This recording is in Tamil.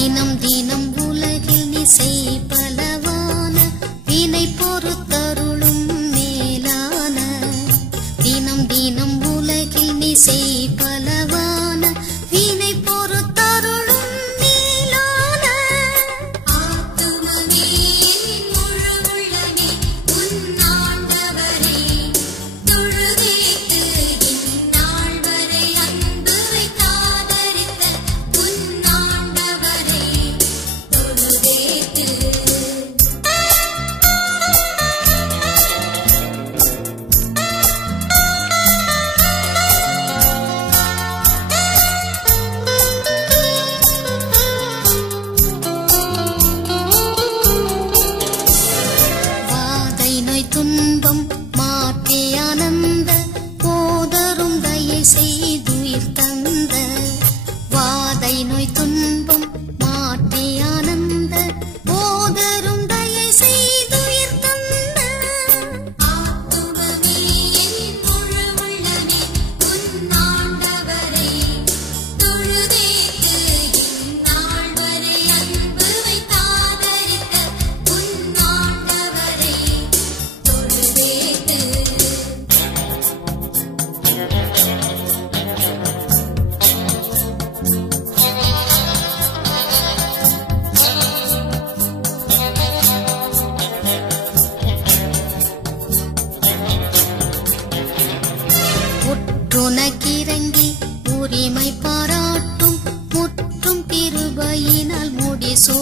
தினம் தினம் உலகில் நீ செய்பலவான வினை பொறுத்தருளும் மேலான தினம் தினம் உலகில் நீ செய்பலவான வினை பொறுத்தருளும் மேலான ஆத்துமமே முழு உள்ளமே உன்னாண்டவரே தொழுதேத்து இந்நாள் வரை அன்பு வைத்தாதரித்த உன்னாண்டவரே தொழுதேத்து வாதை நோய் துன்பம் மாற்றி ஆனந்த போதரும் தயை செய்துயிர் தந்த வாதை நோய் துன்பம் மாற்றி ஆனந்த போதரும் தயை செய்துயிர் தந்த ஆத்துமமே முழு உள்ளமே உன்னாண்டவரே தொழுதேத்து இந்நாள் வரை அன்பு வைத்தாதரித்த உன்னாண்டவரே தொழுதேத்து உற்றுனக்கிறங்கி உரிமை பாராட்டும் முற்றும் கிருபையினால் முடிசூ